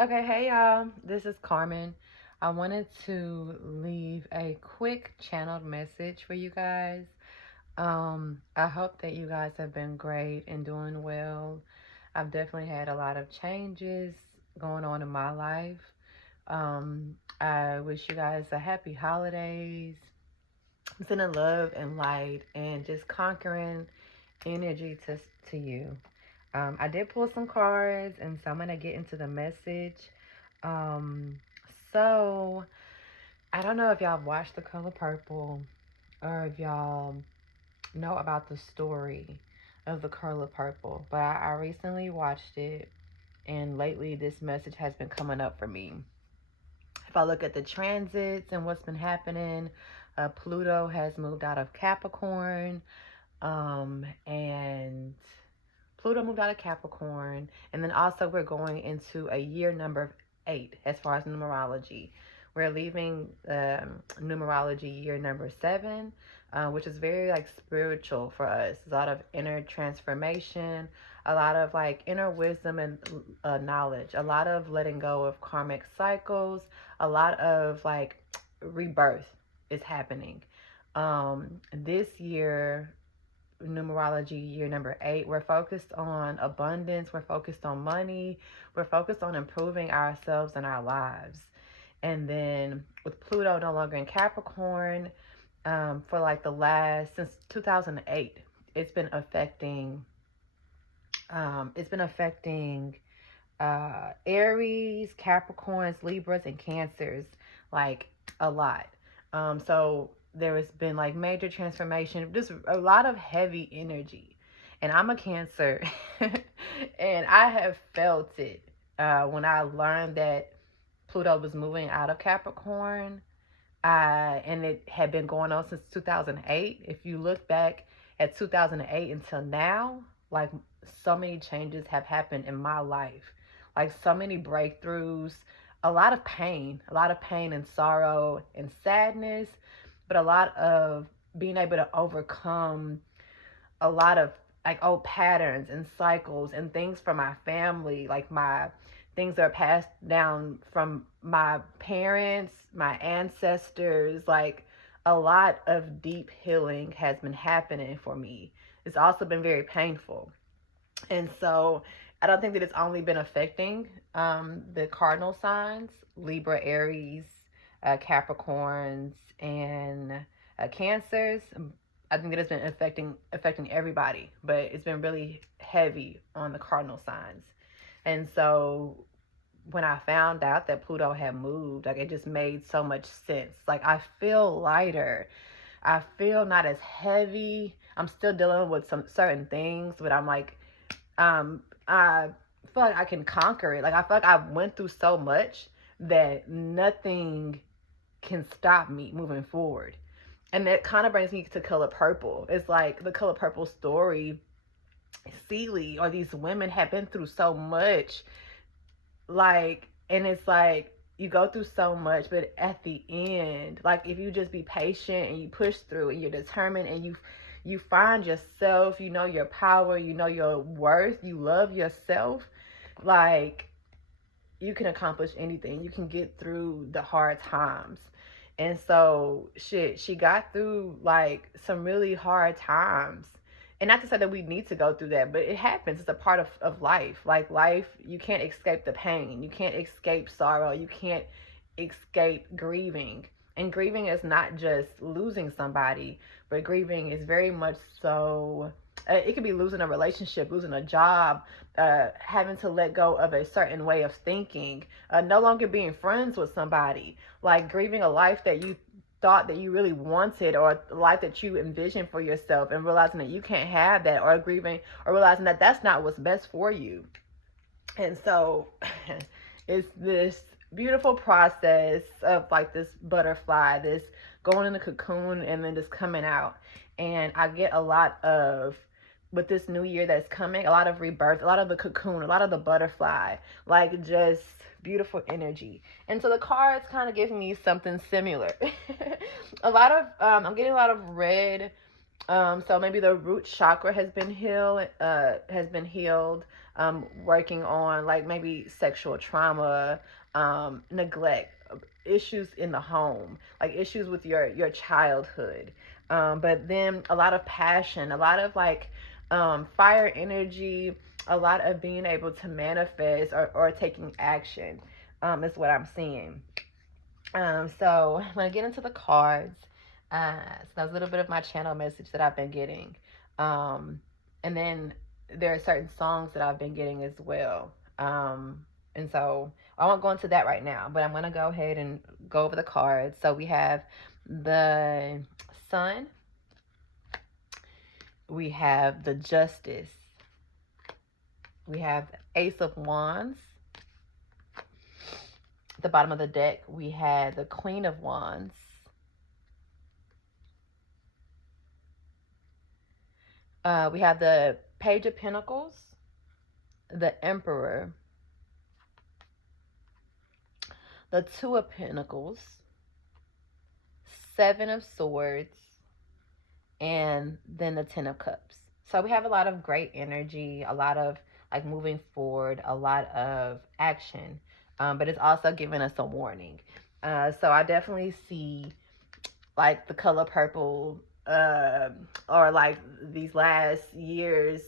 Okay, hey y'all, this is Carmen. I wanted to leave a quick channeled message for you guys. I hope that you guys have been great and doing well. I've definitely had a lot of changes going on in my life. I wish you guys a happy holidays, sending love and light, and just conquering energy to you. I did pull some cards, and so I'm gonna get into the message. Um, so I don't know if y'all have watched The Color Purple or if y'all know about the story of The Color Purple, but I recently watched it, and lately this message has been coming up for me. If I look at the transits and what's been happening, Pluto has moved out of Capricorn, and Pluto moved out of Capricorn, and then also we're going into a year number 8 as far as numerology. We're leaving numerology year number 7, which is very like spiritual for us. A lot of inner transformation, a lot of like inner wisdom and knowledge, a lot of letting go of karmic cycles, a lot of like rebirth is happening. This year, numerology year number 8, we're focused on abundance, we're focused on money, we're focused on improving ourselves and our lives. And then with Pluto no longer in Capricorn, for like the last since 2008, it's been affecting Aries, Capricorns, Libras, and Cancers like a lot. So there has been like major transformation, just a lot of heavy energy. And I'm a Cancer, and I have felt it when I learned that Pluto was moving out of Capricorn. And it had been going on since 2008. If you look back at 2008 until now, like so many changes have happened in my life, like so many breakthroughs, a lot of pain and sorrow and sadness, but a lot of being able to overcome a lot of like old patterns and cycles and things from my family, like my things that are passed down from my parents, my ancestors. Like a lot of deep healing has been happening for me. It's also been very painful. And so I don't think that it's only been affecting the cardinal signs, Libra, Aries, Capricorns, and Cancers. I think that it's been affecting everybody, but it's been really heavy on the cardinal signs. And so when I found out that Pluto had moved, like it just made so much sense. Like I feel lighter. I feel not as heavy. I'm still dealing with some certain things, but I'm like, I feel like I can conquer it. Like I feel like I went through so much that nothing can stop me moving forward. And that kind of brings me to Color Purple. It's like the Color Purple story. Celie or these women have been through so much, like, and it's like you go through so much, but at the end, like if you just be patient and you push through and you're determined and you find yourself, you know your power, you know your worth, you love yourself, like you can accomplish anything. You can get through the hard times. And so shit, she got through like some really hard times. And not to say that we need to go through that, but it happens. It's a part of life. Like life, you can't escape the pain. You can't escape sorrow. You can't escape grieving. And grieving is not just losing somebody, but grieving is very much so it could be losing a relationship, losing a job, having to let go of a certain way of thinking, no longer being friends with somebody, like grieving a life that you thought that you really wanted or a life that you envisioned for yourself and realizing that you can't have that, or grieving or realizing that that's not what's best for you. And so it's this beautiful process of like this butterfly, this going in the cocoon and then just coming out. And I get a lot of, with this new year that's coming, a lot of rebirth, a lot of the cocoon, a lot of the butterfly, like just beautiful energy. And so the cards kind of give me something similar. A lot of I'm getting a lot of red. So maybe the root chakra has been healed. working on like maybe sexual trauma, neglect, issues in the home, like issues with your childhood. But then a lot of passion, a lot of like fire energy, a lot of being able to manifest or taking action, is what I'm seeing. So I'm gonna get into the cards. So that's a little bit of my channel message that I've been getting. And then there are certain songs that I've been getting as well. And so I won't go into that right now, but I'm gonna go ahead and go over the cards. So we have the Sun, we have the Justice, we have Ace of Wands. At the bottom of the deck, we had the Queen of Wands. We have the Page of Pentacles, the Emperor, the Two of Pentacles, Seven of Swords, and then the Ten of Cups. So we have a lot of great energy, a lot of like moving forward, a lot of action, but it's also giving us a warning. So I definitely see like the color purple, or like these last years,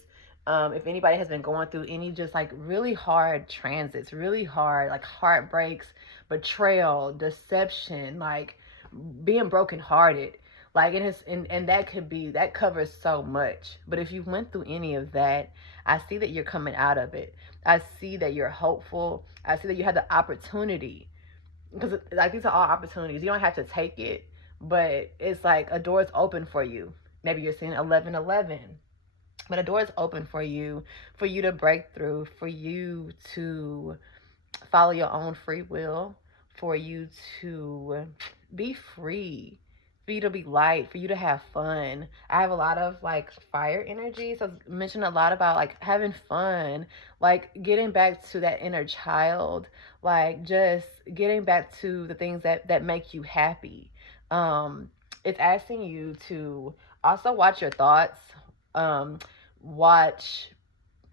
if anybody has been going through any just like really hard transits, really hard like heartbreaks, betrayal, deception, like being brokenhearted, like it has, and that could be, that covers so much. But if you went through any of that, I see that you're coming out of it. I see that you're hopeful. I see that you have the opportunity, because like these are all opportunities. You don't have to take it, but it's like a door is open for you. Maybe you're seeing 1111, but a door is open for you to break through, for you to follow your own free will, for you to be free, for you to be light, for you to have fun. I have a lot of like fire energy, so I mentioned a lot about like having fun, like getting back to that inner child, like just getting back to the things that make you happy. It's asking you to also watch your thoughts, watch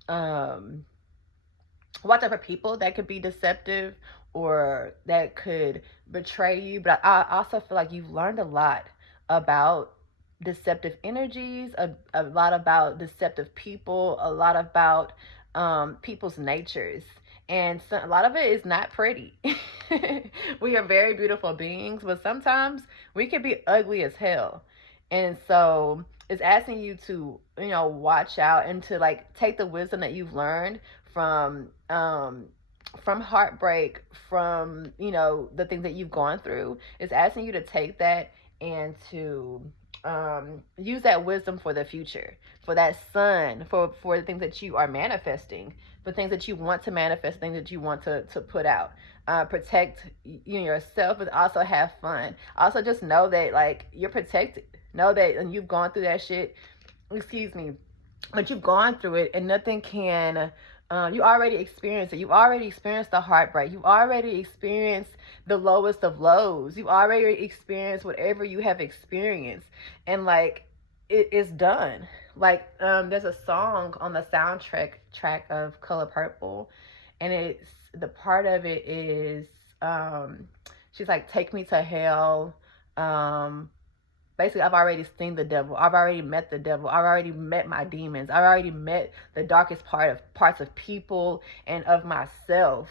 um watch out for people that could be deceptive or that could betray you. But I also feel like you've learned a lot about deceptive energies, a lot about deceptive people, a lot about people's natures. And so, a lot of it is not pretty. We are very beautiful beings, but sometimes we can be ugly as hell. And so it's asking you to, watch out and to like take the wisdom that you've learned from heartbreak, from the things that you've gone through. It's asking you to take that and to use that wisdom for the future, for that sun, for the things that you are manifesting, for things that you want to manifest, things that you want to put out. Protect yourself, but also have fun. Also, just know that like you're protected. Know that, and you've gone through that shit. Excuse me, but you've gone through it, and nothing can. You already experienced it. You already experienced the heartbreak. You already experienced the lowest of lows. You already experienced whatever you have experienced, and like it is done. Like there's a song on the soundtrack of Color Purple, and it's the part of it is she's like, "Take me to hell." Basically, I've already seen the devil. I've already met the devil. I've already met my demons. I've already met the darkest parts of people and of myself.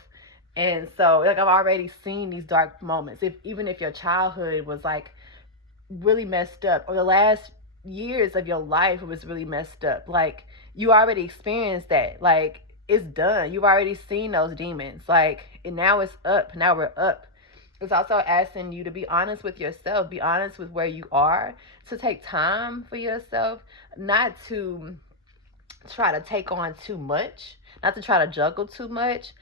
And so, like, I've already seen these dark moments. Even if your childhood was like really messed up, or the last years of your life was really messed up, like you already experienced that. Like it's done. You've already seen those demons. Like, and now it's up. Now we're up. It's also asking you to be honest with yourself, be honest with where you are, to take time for yourself, not to try to take on too much, not to try to juggle too much.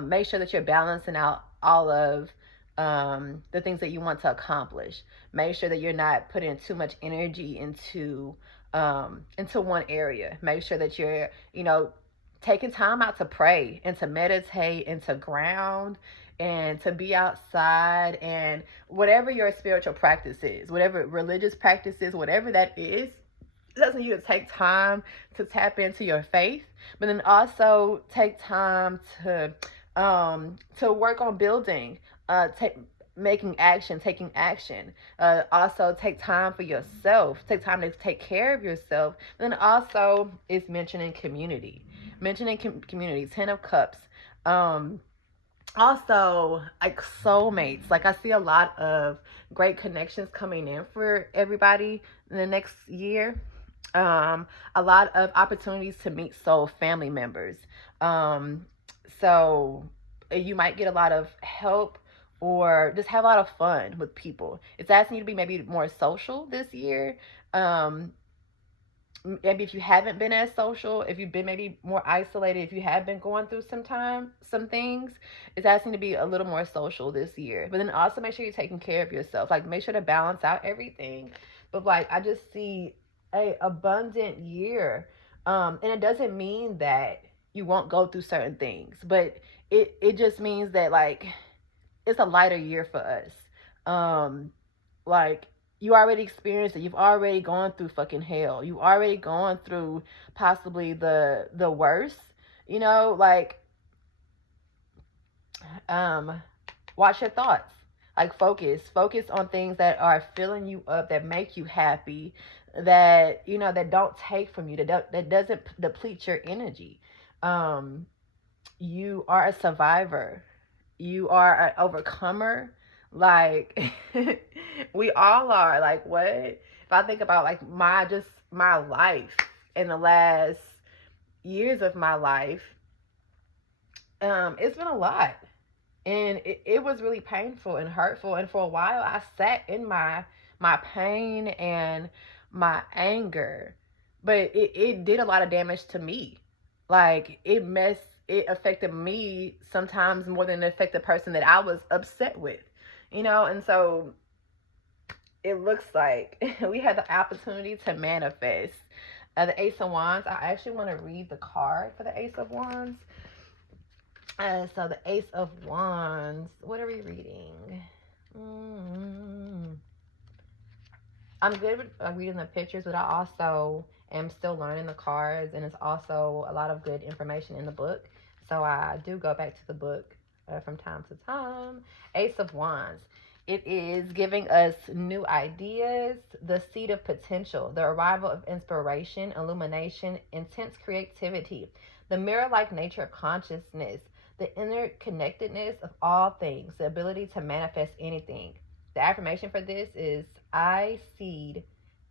Make sure that you're balancing out all of the things that you want to accomplish. Make sure that you're not putting too much energy into one area. Make sure that you're, taking time out to pray and to meditate and to ground and to be outside, and whatever your spiritual practice is, whatever religious practice is, whatever that is, It's asking you to take time to tap into your faith, but then also take time to work on building, take taking action. Also take time for yourself. Take time to take care of yourself. Then also is mentioning community, community. 10 of Cups. Um, Also, like soulmates. Like I see a lot of great connections coming in for everybody in the next year. A lot of opportunities to meet soul family members. Um, so you might get a lot of help or just have a lot of fun with people. It's asking you to be maybe more social this year. Um, Maybe if you haven't been as social, if you've been maybe more isolated, if you have been going through some things, it's asking to be a little more social this year. But then also make sure you're taking care of yourself. Like make sure to balance out everything. But like I just see a abundant year. And it doesn't mean that you won't go through certain things, but it just means that like it's a lighter year for us. Like you already experienced it. You've already gone through fucking hell. You've already gone through possibly the worst. You know, like um watch your thoughts. Like focus on things that are filling you up, that make you happy, that that don't take from you, that doesn't deplete your energy. Um you are a survivor. You are an overcomer. Like we all are. Like what? If I think about like my life in the last years of my life, it's been a lot. And it was really painful and hurtful. And for a while I sat in my pain and my anger. But it did a lot of damage to me. Like it affected me sometimes more than it affected the person that I was upset with. And so it looks like we had the opportunity to manifest. The Ace of Wands. I actually want to read the card for the Ace of Wands. So the Ace of Wands. What are we reading? I'm good with reading the pictures, but I also am still learning the cards, and it's also a lot of good information in the book. So I do go back to the book from time to time. Ace of Wands. It is giving us new ideas, the seed of potential, the arrival of inspiration, illumination, intense creativity, the mirror-like nature of consciousness, the interconnectedness of all things, the ability to manifest anything. The affirmation for this is I seed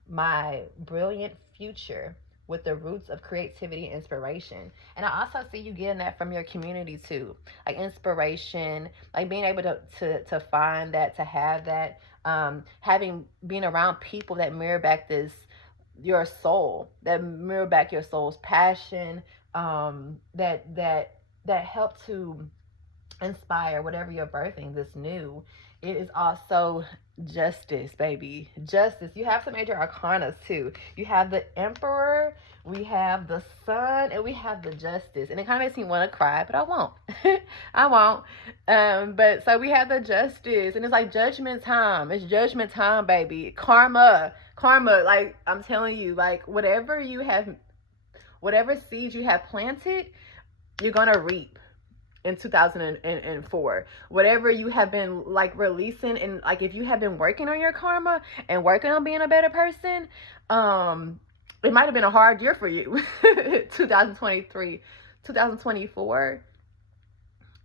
my brilliant future with the roots of creativity and inspiration. And I also see you getting that from your community too. Like inspiration, like being able to find that, to have that, being around people that mirror back your soul, that mirror back your soul's passion, that help to inspire whatever you're birthing, this new. It is also justice, baby. Justice. You have some major arcanas too. You have the Emperor, we have the Sun, and we have the Justice. And it kind of makes me want to cry, but I won't. I won't. But so we have the Justice, and it's like judgment time. It's judgment time, baby. Karma. Like I'm telling you, like whatever seeds you have planted, you're gonna reap in 2004. Whatever you have been like releasing, and like if you have been working on your karma and working on being a better person, it might have been a hard year for you. 2023, 2024,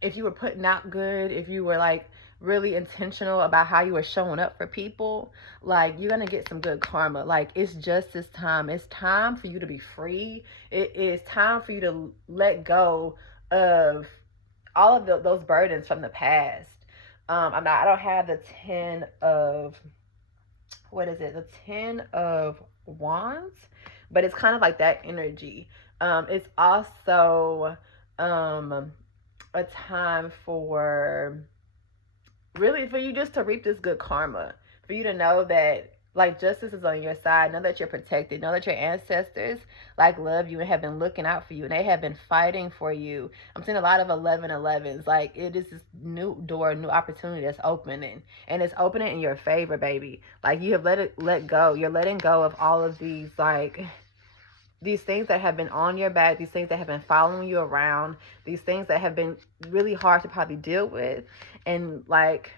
if you were putting out good, if you were like really intentional about how you were showing up for people, like you're gonna get some good karma. Like it's just this time. It's time for you to be free. It is time for you to let go of all of those burdens from the past. I don't have the 10 of, what is it? The 10 of Wands, but it's kind of like that energy. It's also a time for really for you just to reap this good karma, for you to know that like justice is on your side. Know that you're protected. Know that your ancestors like love you and have been looking out for you, and they have been fighting for you. I'm seeing a lot of 1111s. Like it is this new door, new opportunity that's opening, and it's opening in your favor, baby. Like you have let go. You're letting go of all of these things that have been on your back, these things that have been following you around, these things that have been really hard to probably deal with. And like,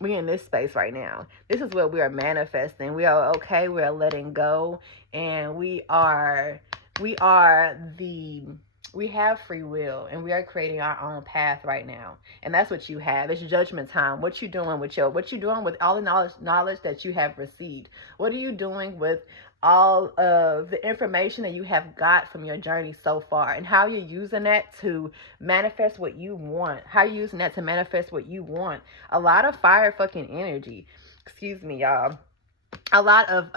we're in this space right now. This is what we are manifesting. We are okay. We are letting go. And we have free will, and we are creating our own path right now. And that's what you have. It's judgment time. What you doing with all the knowledge that you have received? What are you doing with all of the information that you have got from your journey so far, and how you're using that to manifest what you want? How you're using that to manifest what you want? A lot of fire fucking energy. Excuse me, y'all. A lot of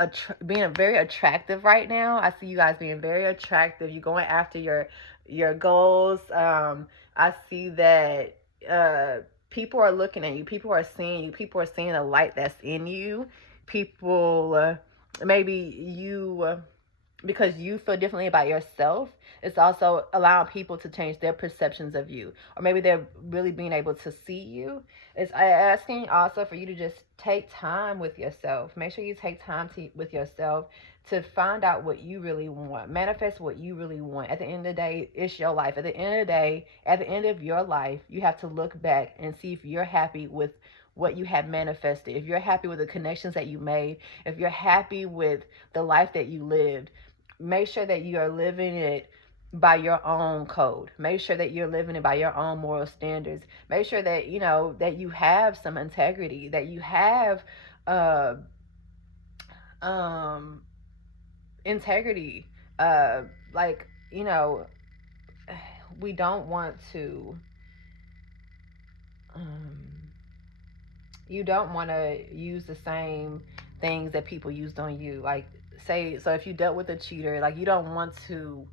being very attractive right now. I see you guys being very attractive. You're going after your goals. I see that people are looking at you. People are seeing you. People are seeing the light that's in you. People, maybe you, because you feel differently about yourself, it's also allowing people to change their perceptions of you. Or maybe they're really being able to see you. It's asking also for you to just take time with yourself. Make sure you take time with yourself to find out what you really want. Manifest what you really want. At the end of the day, it's your life. At the end of the day, at the end of your life, you have to look back and see if you're happy with what you have manifested. If you're happy with the connections that you made, if you're happy with the life that you lived, make sure that you are living it by your own code. Make sure that you're living it by your own moral standards. Make sure that that you have some integrity, that you have integrity. Like, we don't want to you don't want to use the same things that people used on you. Like, say, so if you dealt with a cheater, like you don't want to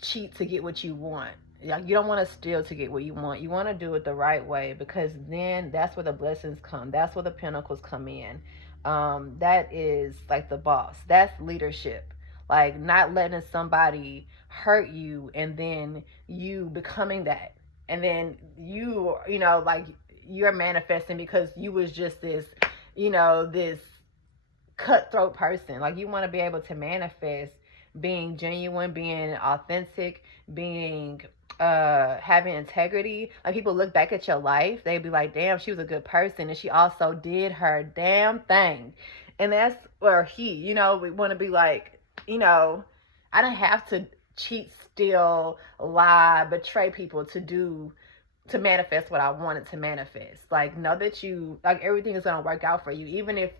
cheat to get what you want. Like, you don't want to steal to get what you want. You want to do it the right way, because then that's where the blessings come. That's where the pinnacles come in. That is like the boss. That's leadership. Like, not letting somebody hurt you and then you becoming that. And then like you're manifesting because you was just this, this cutthroat person. Like, you want to be able to manifest being genuine, being authentic, being having integrity. Like, people look back at your life, they'd be like, damn, she was a good person, and she also did her damn thing. And that's where we want to be like, I didn't have to cheat, steal, lie, betray people to manifest what I wanted to manifest. Like, know that everything is gonna work out for you. Even if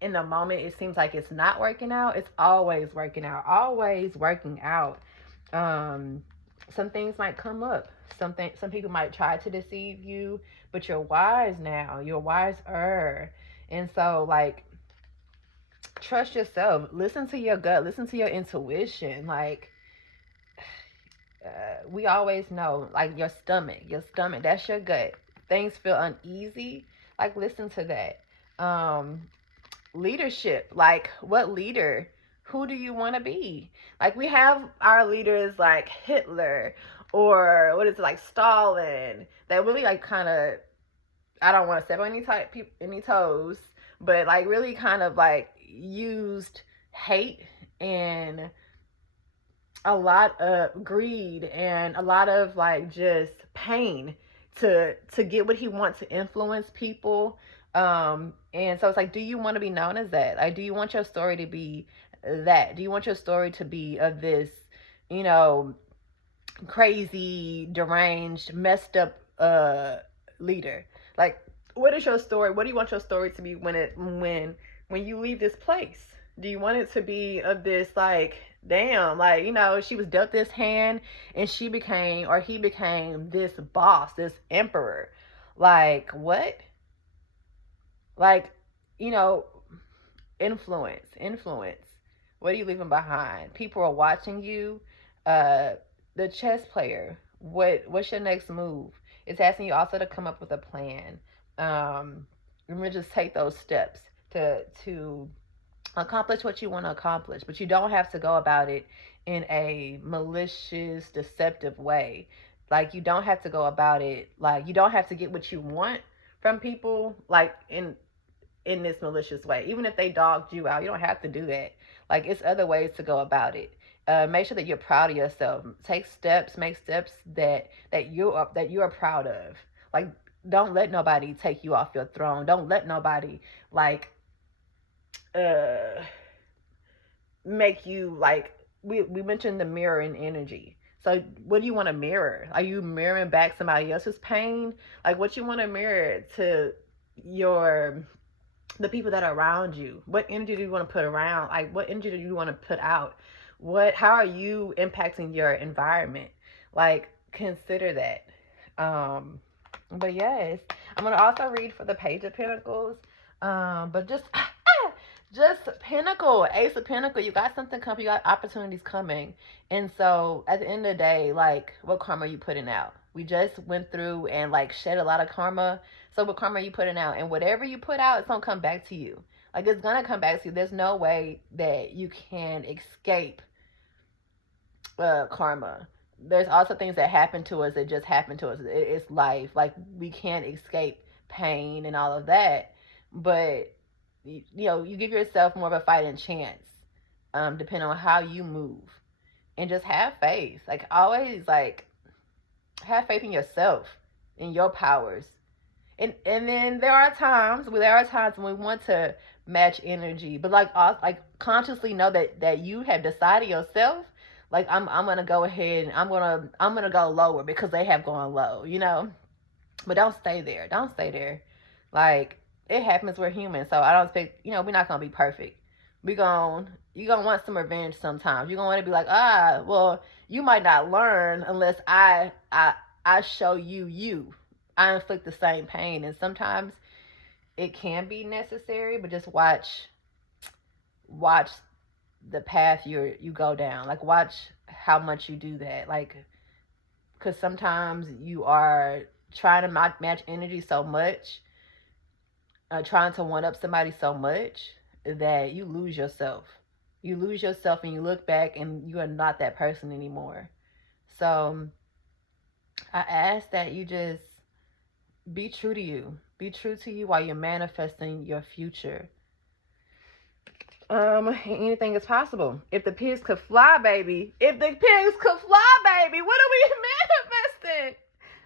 in the moment it seems like it's not working out, it's always working out. Always working out. Some things might come up. Some people might try to deceive you, but you're wise now. You're wiser. And so, like, trust yourself. Listen to your gut. Listen to your intuition. Like, we always know, like, your stomach, that's your gut. Things feel uneasy. Like, listen to that. Leadership. Like, what leader? Who do you want to be? Like, we have our leaders like Hitler, or what is it, like Stalin, that really, like, kind of, I don't want to step on any toes, but like really kind of like used hate and a lot of greed and a lot of like just pain to get what he wants, to influence people. And so it's like, do you want to be known as that? Like, do you want your story to be that? Do you want your story to be of this, crazy, deranged, messed up leader? Like, what is your story? What do you want your story to be when you leave this place? Do you want it to be of this, like, damn, like, she was dealt this hand and he became this boss, this emperor? Like, what? Like, influence. What are you leaving behind? People are watching you. The chess player, what's your next move? It's asking you also to come up with a plan. And just take those steps to accomplish what you want to accomplish, but you don't have to go about it in a malicious, deceptive way. Like, you don't have to go about it, like, you don't have to get what you want from people, like, in this malicious way. Even if they dogged you out, you don't have to do that. Like, it's other ways to go about it. Make sure that you're proud of yourself. Take steps, make steps that you are proud of. Like, don't let nobody take you off your throne. Don't let nobody, like, make you, like, we mentioned the mirroring energy. So what do you want to mirror? Are you mirroring back somebody else's pain? Like, what you want to mirror to the people that are around you? What energy do you want to put around? Like, what energy do you want to put out? How are you impacting your environment? Like, consider that. But yes, I'm gonna also read for the Page of Pentacles. But just Pentacle, Ace of Pentacle. You got something coming. You got opportunities coming. And so at the end of the day, like, what karma are you putting out? We just went through and, like, shed a lot of karma. So what karma are you putting out? And whatever you put out, it's gonna come back to you. Like, it's gonna come back to you. There's no way that you can escape karma. There's also things that happen to us that just happen to us. It's life. Like, we can't escape pain and all of that. But you give yourself more of a fighting chance, depending on how you move, and just have faith. Like, always, like, have faith in yourself, in your powers, and then there are times when we want to match energy, but like consciously know that you have decided yourself. Like, I'm gonna go ahead and I'm gonna go lower because they have gone low, but don't stay there. Like, it happens. We're human, so I don't expect, we're not gonna be perfect. You're gonna want some revenge sometimes. You're gonna want to be like, well, you might not learn unless I show you. I inflict the same pain, and sometimes it can be necessary, but just watch the path you go down. Like, watch how much you do that. Like, because sometimes you are trying to match energy so much, trying to one up somebody so much that you lose yourself. You lose yourself and you look back and you are not that person anymore. So I ask that you just be true to you. Be true to you while you're manifesting your future. Anything is possible. If the pigs could fly, baby. If the pigs could fly, baby. What are we manifesting?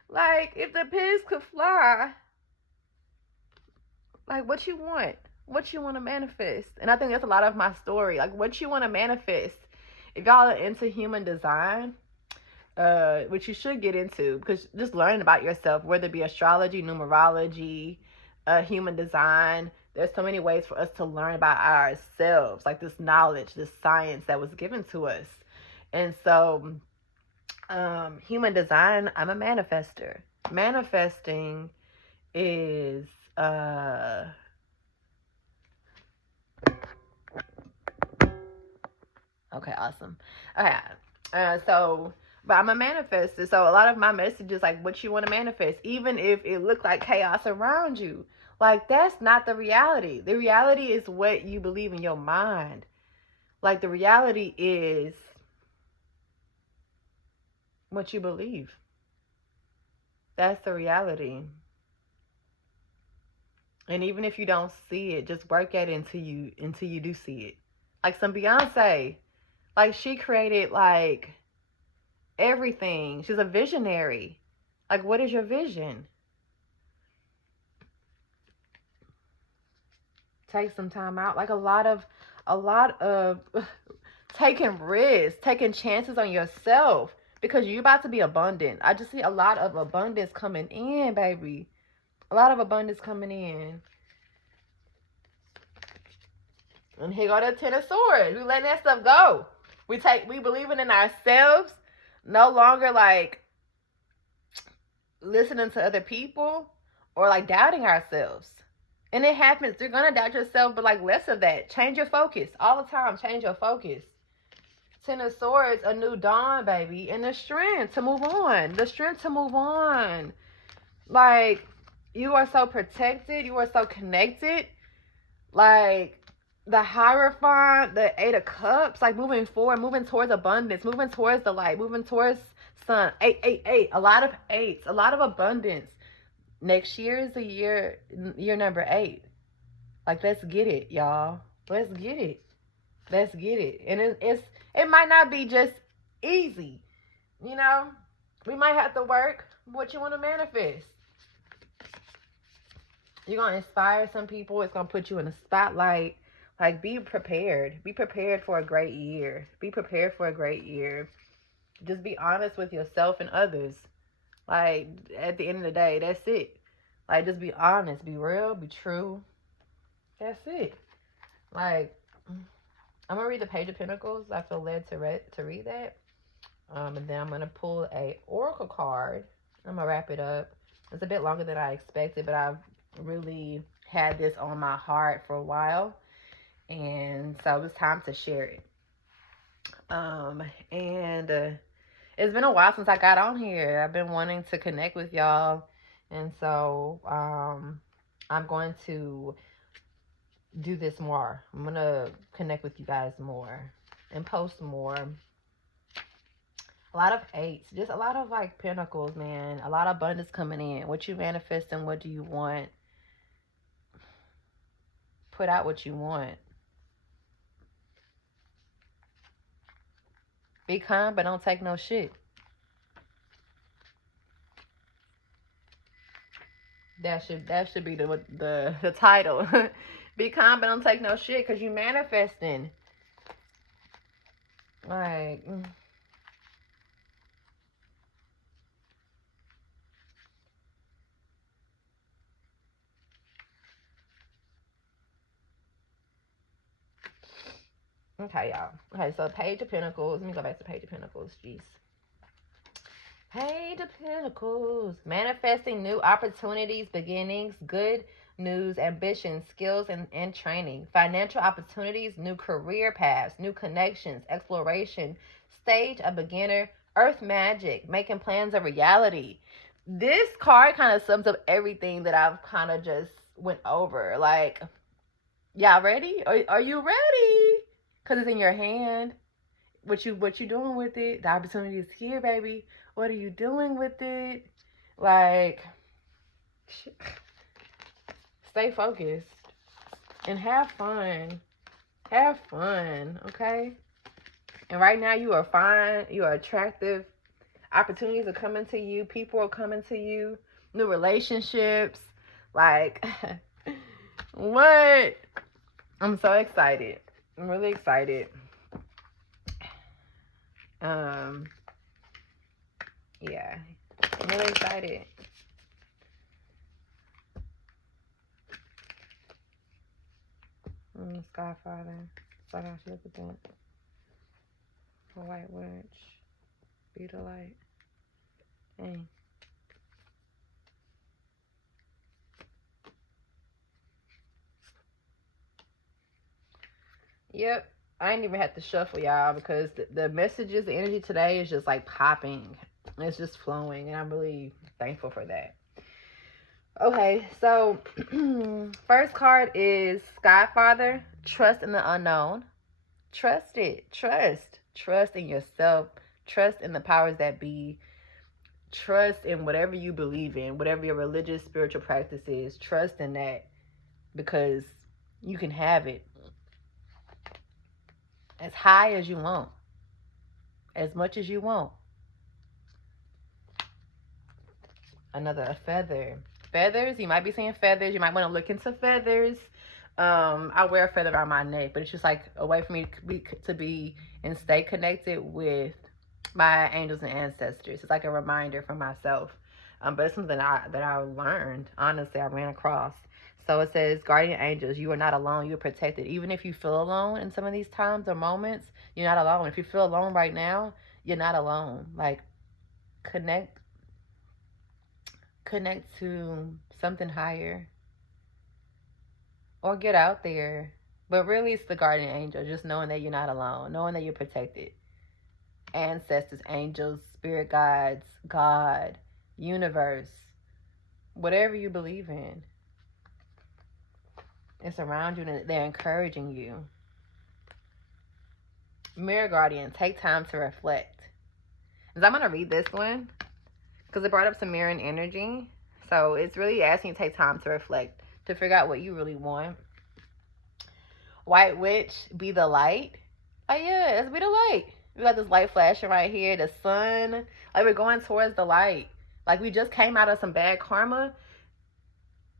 Like, if the pigs could fly, like, what you want? What you want to manifest? And I think that's a lot of my story. Like, what you want to manifest. If y'all are into human design, which you should get into, because just learning about yourself, whether it be astrology, numerology, human design, there's so many ways for us to learn about ourselves, like this knowledge, this science that was given to us. And so, human design, I'm a manifester. Manifesting is, okay, awesome. Okay, but I'm a manifester, so a lot of my messages, like, what you want to manifest, even if it looks like chaos around you, like, that's not the reality. The reality is what you believe in your mind. Like, the reality is what you believe. That's the reality. And even if you don't see it, just work at it until you do see it. Like some Beyonce, like, she created, like, everything. She's a visionary. Like, what is your vision? Take some time out. Like, a lot of taking risks, taking chances on yourself, because you're about to be abundant. I just see a lot of abundance coming in, baby. A lot of abundance coming in. And here go the Ten of Swords. We letting that stuff go. We believing in ourselves. No longer, like, listening to other people or, like, doubting ourselves. And it happens. You're going to doubt yourself, but, like, less of that. Change your focus. All the time, change your focus. Ten of Swords, a new dawn, baby. And the strength to move on. The strength to move on. Like, you are so protected. You are so connected. Like, the Hierophant, the Eight of Cups, like moving forward, moving towards abundance, moving towards the light, moving towards sun. 888. A lot of eights, a lot of abundance. Next year is the year number 8. Like, let's get it, y'all. Let's get it. Let's get it. And it might not be just easy. You know, we might have to work what you want to manifest. You're going to inspire some people. It's going to put you in the spotlight. Like, be prepared. Be prepared for a great year. Be prepared for a great year. Just be honest with yourself and others. Like, at the end of the day, that's it. Like, just be honest. Be real. Be true. That's it. Like, I'm going to read the Page of Pentacles. I feel led to read that. And then I'm going to pull a Oracle card. I'm going to wrap it up. It's a bit longer than I expected, but I've really had this on my heart for a while. And so it was time to share it. It's been a while since I got on here. I've been wanting to connect with y'all. And so I'm going to do this more. I'm going to connect with you guys more and post more. A lot of 8s, just a lot of like pentacles, man. A lot of abundance coming in. What you manifest and what do you want? Put out what you want. Be kind, but don't take no shit. That should be the title. Be kind, but don't take no shit, because you manifesting. Like, okay, y'all. Okay, so Page of Pentacles. Let me go back to Page of Pentacles. Jeez. Page of Pentacles. Manifesting new opportunities, beginnings, good news, ambition, skills, and training. Financial opportunities, new career paths, new connections, exploration, stage a beginner, earth magic, making plans a reality. This card kind of sums up everything that I've kind of just went over. Like, y'all ready? Are you ready? Because it's in your hand. What you doing with it? The opportunity is here, baby. What are you doing with it? Like, stay focused and have fun. Have fun, okay? And right now you are fine. You are attractive. Opportunities are coming to you. People are coming to you. New relationships. Like, what? I'm so excited. I'm really excited. Yeah, I'm really excited. Skyfather. So I gotta look at that. A white witch. Beetle light. Hey. Yep. I ain't even have to shuffle, y'all, because the messages, the energy today is just like popping. It's just flowing, and I'm really thankful for that. Okay, so first card is Skyfather. Trust in the unknown. Trust it. Trust in yourself. Trust in the powers that be. Trust in whatever you believe in, whatever your religious, spiritual practice is. Trust in that, because you can have it as high as you want, as much as you want. Another feather. Feathers, you might be seeing feathers. You might want to look into feathers. I wear a feather around my neck, but it's just like a way for me to be and stay connected with my angels and ancestors. It's like a reminder for myself. But it's something that I learned. Honestly, I ran across. So it says, guardian angels, you are not alone. You're protected. Even if you feel alone in some of these times or moments, you're not alone. If you feel alone right now, you're not alone. Like, connect to something higher, or get out there. But really, it's the guardian angel, just knowing that you're not alone, knowing that you're protected. Ancestors, angels, spirit guides, God, universe, whatever you believe in. It's around you and they're encouraging you. Mirror Guardian, take time to reflect. So I'm going to read this one because it brought up some mirroring energy. So it's really asking you to take time to reflect, to figure out what you really want. White Witch, be the light. Oh yeah, let's be the light. We got this light flashing right here, the sun. Like we're going towards the light. Like we just came out of some bad karma.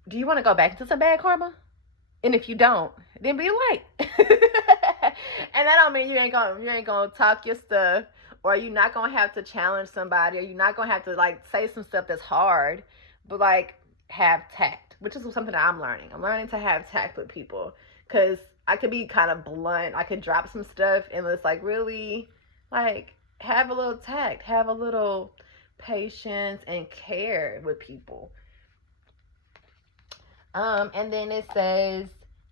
Do you want to go back into some bad karma? And if you don't, then be the light. And that don't mean you ain't gonna talk your stuff, or you're not gonna have to challenge somebody, or you're not gonna have to like say some stuff that's hard, but like have tact, which is something that I'm learning. I'm learning to have tact with people, because I could be kind of blunt. I could drop some stuff and it's like really like have a little tact, have a little patience and care with people. And then it says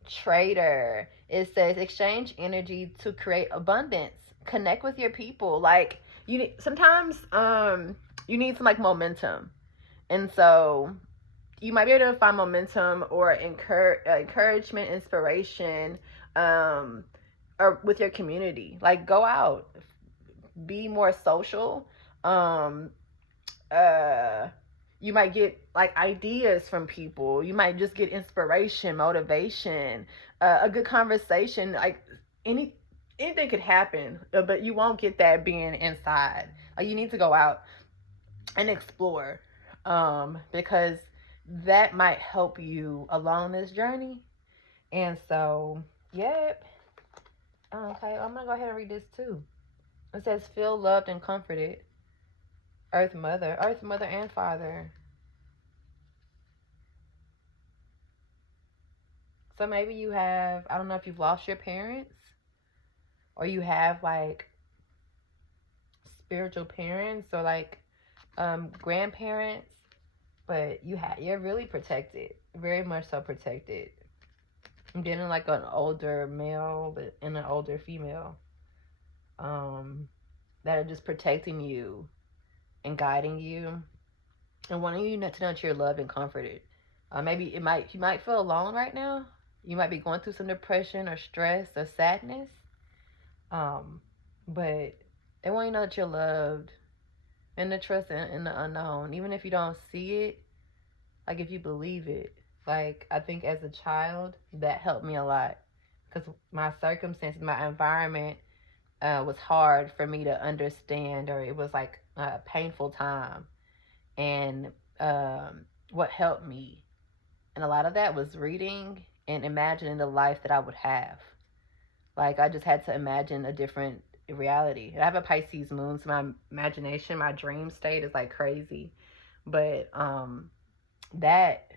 trader. It says exchange energy to create abundance. Connect with your people. Like you need sometimes you need some like momentum. And so you might be able to find momentum or encouragement, inspiration, or with your community. Like go out, be more social. You might get like ideas from people. You might just get inspiration, motivation, a good conversation. Like anything could happen, but you won't get that being inside. Like you need to go out and explore, because that might help you along this journey. And so, yep. Okay, I'm gonna go ahead and read this too. It says, feel loved and comforted. Earth Mother and Father. So maybe you have, I don't know if you've lost your parents, or you have like spiritual parents, or like grandparents, but you're really protected, very much so protected. I'm getting like an older male and an older female, that are just protecting you and guiding you and wanting you to know that you're loved and comforted. Maybe you might feel alone right now. You might be going through some depression or stress or sadness. But they want you to know that you're loved, and the trust in the unknown. Even if you don't see it, like if you believe it. Like I think as a child, that helped me a lot, because my circumstances, my environment was hard for me to understand, or it was like a painful time. And what helped me, and a lot of that was reading and imagining the life that I would have. Like I just had to imagine a different reality. I have a Pisces moon, so my imagination, my dream state is like crazy. But that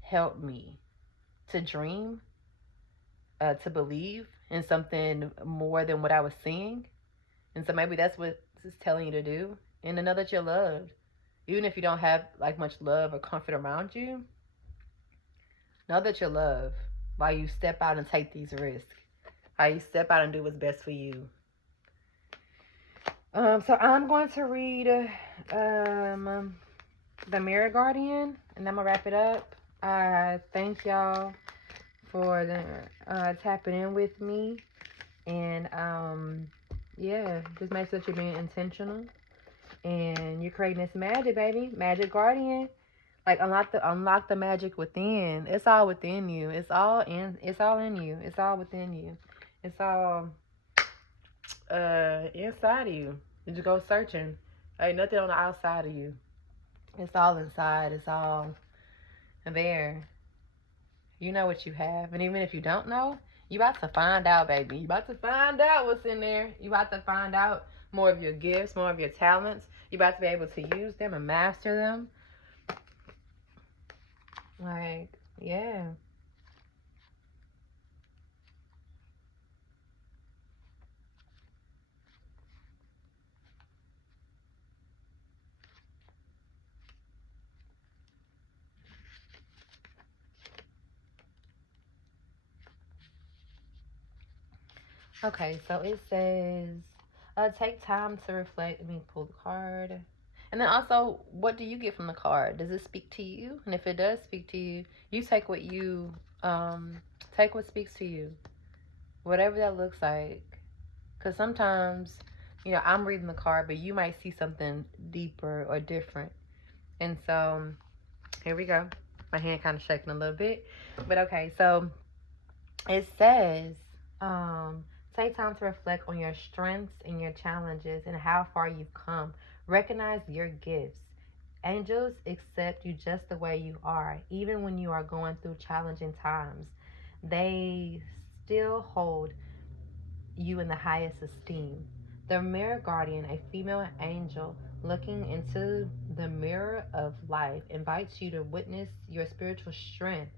helped me to dream, to believe in something more than what I was seeing. And so maybe that's what this is telling you to do. And to know that you're loved. Even if you don't have like much love or comfort around you, know that you're loved while you step out and take these risks. While you step out and do what's best for you. So I'm going to read the Mirror Guardian, and I'm gonna wrap it up. Thank y'all for tapping in with me, and yeah, just make sure that you're being intentional, and you're creating this magic, baby, Magic Guardian. Like unlock the magic within. It's all within you. It's all in you. It's all within you. It's all inside of you. You just go searching. Ain't nothing on the outside of you. It's all inside. It's all there. You know what you have. And even if you don't know, you about to find out, baby. You about to find out what's in there. You about to find out more of your gifts, more of your talents. You about to be able to use them and master them. Like, yeah. Okay, so it says, take time to reflect. Let me pull the card. And then also, what do you get from the card? Does it speak to you? And if it does speak to you, you take what take what speaks to you, whatever that looks like. Because sometimes, I'm reading the card, but you might see something deeper or different. And so, here we go. My hand kind of shaking a little bit. But okay, so it says, take time to reflect on your strengths and your challenges and how far you've come. Recognize your gifts. Angels accept you just the way you are, even when you are going through challenging times. They still hold you in the highest esteem. The mirror guardian, a female angel looking into the mirror of life, invites you to witness your spiritual strength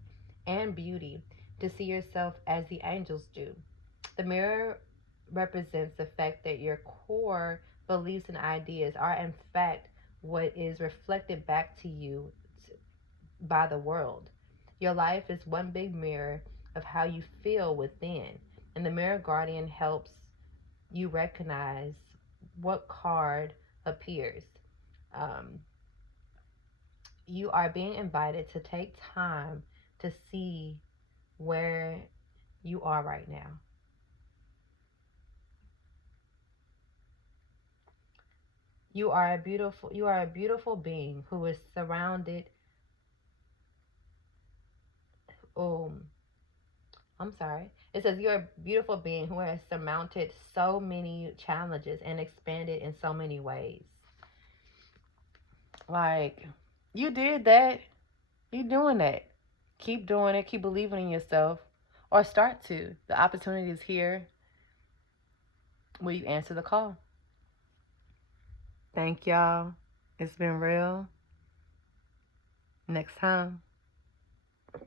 and beauty, to see yourself as the angels do. The mirror represents the fact that your core beliefs and ideas are, in fact, what is reflected back to you by the world. Your life is one big mirror of how you feel within, and the mirror guardian helps you recognize what card appears. Um, you are being invited to take time to see where you are right now. You are a beautiful being who is surrounded. Um, I'm sorry. It says you're a beautiful being who has surmounted so many challenges and expanded in so many ways. Like, you did that. You doing that. Keep doing it. Keep believing in yourself. Or start to. The opportunity is here. Will you answer the call? Thank y'all. It's been real. Next time.